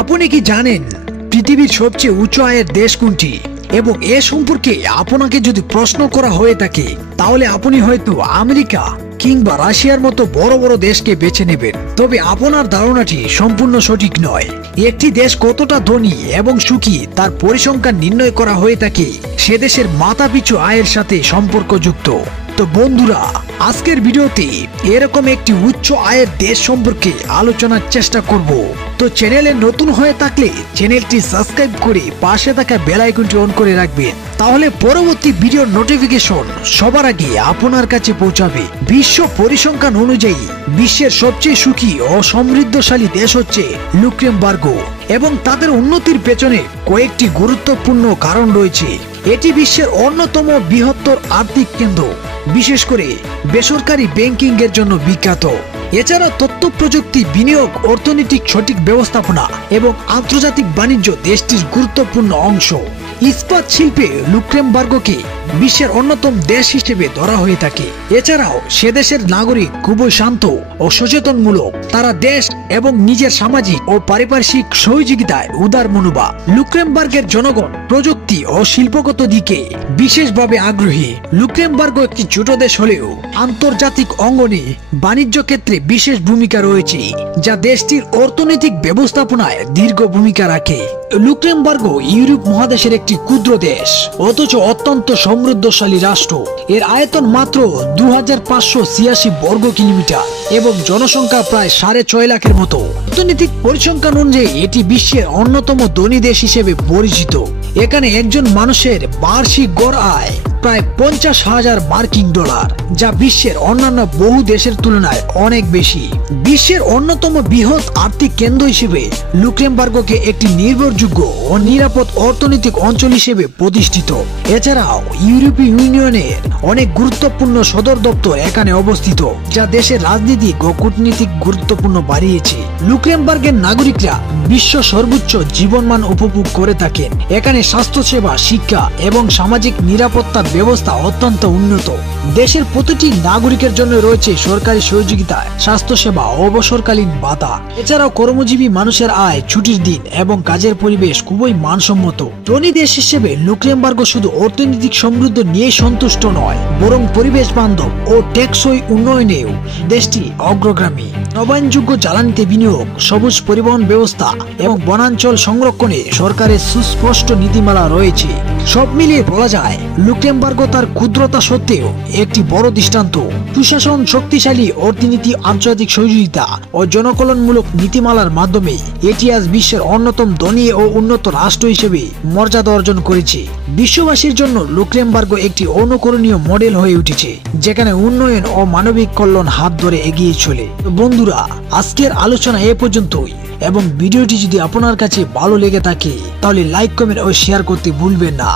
আপনি কি জানেন পৃথিবীর সবচেয়ে উচ্চ আয়ের দেশ কোনটি? এবং এ সম্পর্কে আপনাকে যদি প্রশ্ন করা হয়ে থাকে তাহলে আপনি হয়তো আমেরিকা কিংবা রাশিয়ার মতো বড় বড় দেশকে বেছে নেবেন। তবে আপনার ধারণাটি সম্পূর্ণ সঠিক নয়। একটি দেশ কতটা ধনী এবং সুখী তার পরিসংখ্যান নির্ণয় করা হয়ে থাকে সে দেশের মাথাপিছু আয়ের সাথে সম্পর্কযুক্ত। তো বন্ধুরা, আজকের ভিডিওতে এরকম একটি উচ্চ আয়ের দেশ সম্পর্কে আলোচনার চেষ্টা করব। তো চ্যানেলে নতুন হয়ে থাকলে চ্যানেলটি সাবস্ক্রাইব করে পাশে থাকা বেল আইকনটি অন করে রাখবেন, তাহলে পরবর্তী ভিডিওর নোটিফিকেশন সবার আগে আপনার কাছে পৌঁছাবে। বিশ্ব পরিসংখ্যান অনুযায়ী বিশ্বের সবচেয়ে সুখী ও সমৃদ্ধশালী দেশ হচ্ছে লুক্সেমবার্গ, এবং তাদের উন্নতির পেছনে কয়েকটি গুরুত্বপূর্ণ কারণ রয়েছে। এটি বিশ্বের অন্যতম বৃহত্তর আর্থিক কেন্দ্র, বিশেষ করে বেসরকারি ব্যাংকিং এর জন্য বিখ্যাত। এছাড়া তথ্য প্রযুক্তি, বিনিয়োগ, অর্থনৈতিক সঠিক ব্যবস্থাপনা এবং আন্তর্জাতিক বাণিজ্য দেশটির গুরুত্বপূর্ণ অংশ। ইস্পাত শিল্পে লুক্সেমবার্গকে বিশ্বের অন্যতম দেশ হিসেবে ধরা হয়ে থাকে। এছাড়াও সে দেশের নাগরিক খুবই শান্ত ও সচেতনমূলক। তারা দেশ এবং নিজের সামাজিক ও পারিপার্শ্বিক সহযোগিতায় উদার মনোভাব। লুক্সেমবার্গের জনগণ প্রযুক্তি ও শিল্পগত দিকে বিশেষভাবে আগ্রহী। লুক্সেমবার্গ একটি ছোট দেশ হলেও আন্তর্জাতিক অঙ্গনে বাণিজ্য ক্ষেত্রে বিশেষ ভূমিকা রয়েছে, যা দেশটির অর্থনৈতিক ব্যবস্থাপনায় দীর্ঘ ভূমিকা রাখে। লুক্সেমবার্গ ইউরোপ মহাদেশের একটি ক্ষুদ্র দেশ, অথচ অত্যন্ত সমৃদ্ধশালী রাষ্ট্র। এর আয়তন মাত্র 2586 বর্গ কিলোমিটার এবং জনসংখ্যা প্রায় 6.5 লাখের মতো। অর্থনৈতিক পরিসংখ্যান অনুযায়ী এটি বিশ্বের অন্যতম ধনী দেশ হিসেবে পরিচিত। এখানে একজন মানুষের বার্ষিক গড় আয় প্রায় 50,000 মার্কিন ডলার, যা বিশ্বের অন্যান্য বহু দেশের তুলনায় অনেক বেশি। বিশ্বের অন্যতম বৃহৎ আর্থিক কেন্দ্র হিসেবে লুক্সেমবার্গকে একটি নির্ভরযোগ্য ও নিরাপদ অর্থনৈতিক অঞ্চল হিসেবে প্রতিষ্ঠিত। এছাড়াও ইউরোপীয় ইউনিয়নের অনেক গুরুত্বপূর্ণ সদর দপ্তর এখানে অবস্থিত, যা দেশের রাজনীতিক ও কূটনীতিক গুরুত্বপূর্ণ বাড়িয়েছে। লুক্সেমবার্গের নাগরিকরা বিশ্ব সর্বোচ্চ জীবনমান উপভোগ করে থাকেন। এখানে স্বাস্থ্যসেবা, শিক্ষা এবং সামাজিক নিরাপত্তা ব্যবস্থা অত্যন্ত উন্নত। দেশের প্রতিটি নাগরিকের জন্য রয়েছে সরকারি সহযোগিতা, স্বাস্থ্যসেবা, অবসরকালীন ভাতা। এছাড়াও কর্মজীবী মানুষের আয়, ছুটির দিন এবং কাজের পরিবেশ খুবই মানসম্মত। ধনী দেশ হিসেবে লুক্সেমবার্গ শুধু অর্থনৈতিক সমৃদ্ধ নিয়ে সন্তুষ্ট নয়, বরং পরিবেশ বান্ধব ও টেকসই উন্নয়নেও দেশটি অগ্রগামী। নবায়নযোগ্য জ্বালানিতে বিনিয়োগ, সবুজ পরিবহন ব্যবস্থা এবং বনাঞ্চল সংরক্ষণে সরকারের সুস্পষ্ট নীতিমালা রয়েছে। সব মিলিয়ে বলা যায় লুক্সেমবার্গ তার ক্ষুদ্রতা সত্ত্বেও একটি বড় দৃষ্টান্ত। সুশাসন, শক্তিশালী অর্থনীতি, আন্তর্জাতিক সহযোগিতা ও জনকল্যাণমূলক নীতিমালার মাধ্যমে এটি আজ বিশ্বের অন্যতম ধনী ও উন্নত রাষ্ট্র হিসেবে মর্যাদা অর্জন করেছে। বিশ্ববাসীর জন্য লুক্সেমবার্গ একটি অনুকরণীয় মডেল হয়ে উঠেছে, যেখানে উন্নয়ন ও মানবিক কল্যাণ হাত ধরে এগিয়ে চলে। বন্ধুরা, আজকের আলোচনা এ পর্যন্তই, এবং ভিডিওটি যদি আপনার কাছে ভালো লেগে থাকে তাহলে লাইক, কমেন্ট ও শেয়ার করতে ভুলবেন না।